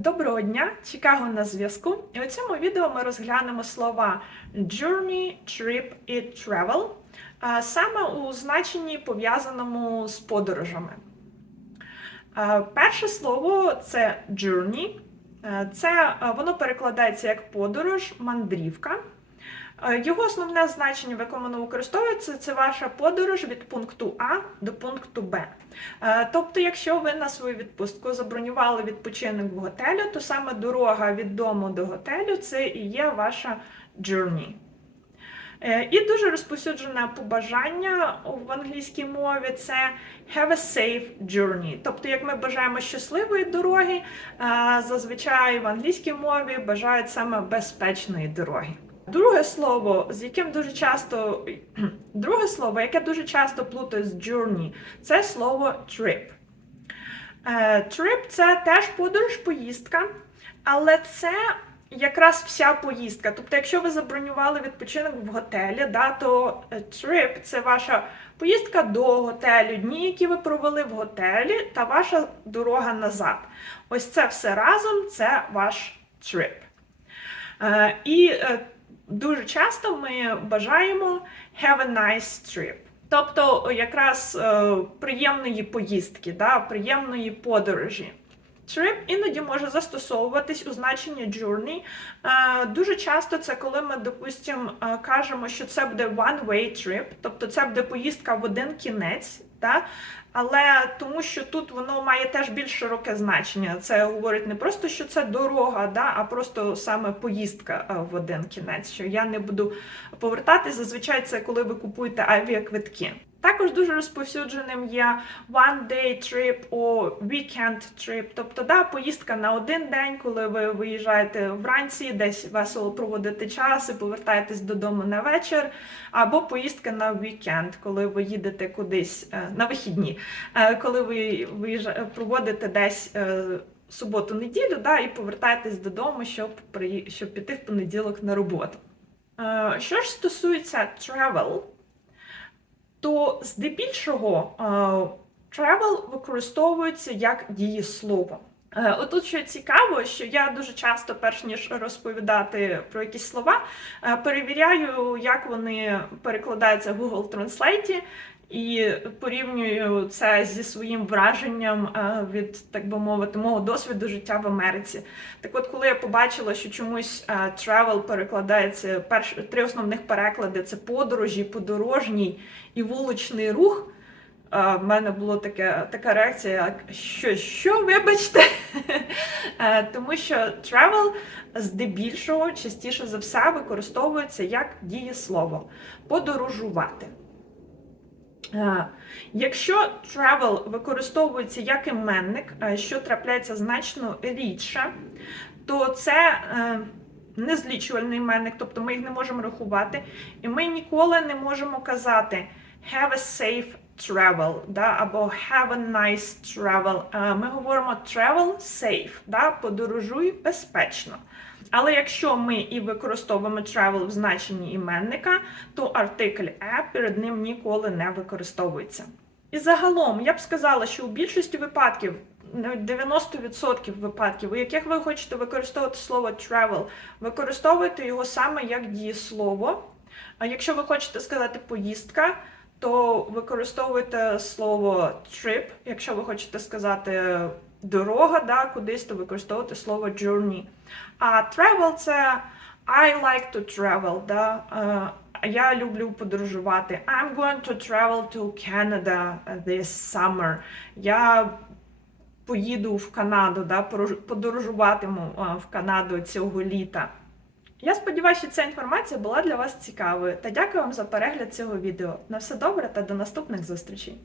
Доброго дня! Чикаго на зв'язку. І у цьому відео ми розглянемо слова journey, trip і travel, саме у значенні пов'язаному з подорожами. Перше слово це journey. Е, Це е, воно перекладається як подорож, мандрівка. Е, Його основне значення, в якому воно використовується, це ваша подорож від пункту А до пункту Б. Е, Тобто, якщо ви на свою відпустку забронювали відпочинок в готелю, то саме дорога від дому до готелю це і є ваша journey. Е, І дуже розповсюджене побажання в англійській мові це have a safe journey. Тобто, як ми бажаємо щасливої дороги, зазвичай в англійській мові бажають саме безпечної дороги. Друге слово, з яким дуже часто друге слово, яке дуже часто плутають з journey, це слово trip. Е, Trip – це теж подорож, поїздка, але це якраз вся поїздка. Тобто, якщо ви забронювали відпочинок в готелі, да, то е, trip – це ваша поїздка до готелю, дні, які ви провели в готелі, та ваша дорога назад. Ось це все разом це ваш trip. Е, І дуже часто ми бажаємо have a nice trip. Тобто якраз е, приємної поїздки, да, приємної подорожі. Trip іноді може застосовуватись у значенні journey. Е, дуже часто це коли ми, допустимо, е, кажемо, що це буде one-way trip, тобто це буде поїздка в один кінець. Да? Але тому що тут воно має теж більш широке значення. Це говорить не просто, що це дорога, да, а просто саме поїздка е, в один кінець. Що я не буду повертатись. Зазвичай це коли ви купуєте авіаквитки. Також дуже розповсюдженим є one day trip о weekend trip, тобто да, поїздка на один день, коли ви виїжджаєте вранці, десь весело проводите час і повертаєтесь додому на вечір, або поїздка на вікенд, коли ви їдете кудись е, на вихідні, е, коли ви проводите десь. е, Суботу-неділю, да, і повертаєтесь додому, щоб при... щоб піти в понеділок на роботу. Що ж стосується travel, то здебільшого travel використовується як дієслово. Е, Отут що цікаво, що я дуже часто, перш ніж розповідати про якісь слова, е, перевіряю, як вони перекладаються в Google Translate, і порівнюю це зі своїм враженням е, від, так би мовити, мого досвіду життя в Америці. Так от, коли я побачила, що чомусь е, travel перекладається, перш, три основних переклади це подорожі, подорожній і вуличний рух. е, В мене була таке, така реакція, як що, що, вибачте. Тому що travel здебільшого частіше за все використовується як дієслово подорожувати. Е, Якщо travel використовується як іменник, е, що трапляється значно рідше, то це е, незлічувальний іменник, тобто ми їх не можемо рахувати, і ми ніколи не можемо казати have a safe travel, да, або have a nice travel. Ми говоримо travel safe, да, подорожуй безпечно. Але якщо ми і використовуємо travel в значенні іменника, то артикль «е» перед ним ніколи не використовується. І загалом я б сказала, що у більшості випадків, навіть 90% випадків, у яких ви хочете використовувати слово travel, використовуйте його саме як дієслово. А якщо ви хочете сказати поїздка, то використовуйте слово trip. Якщо ви хочете сказати дорога, да, кудись, то використовуйте слово journey. А travel це I like to travel. Да? Я люблю подорожувати. I'm going to travel to Canada this summer. Я поїду в Канаду, да? подорожуватиму в Канаду цього літа. Я сподіваюся, що ця інформація була для вас цікавою. Та дякую вам за перегляд цього відео. На все добре та до наступних зустрічей!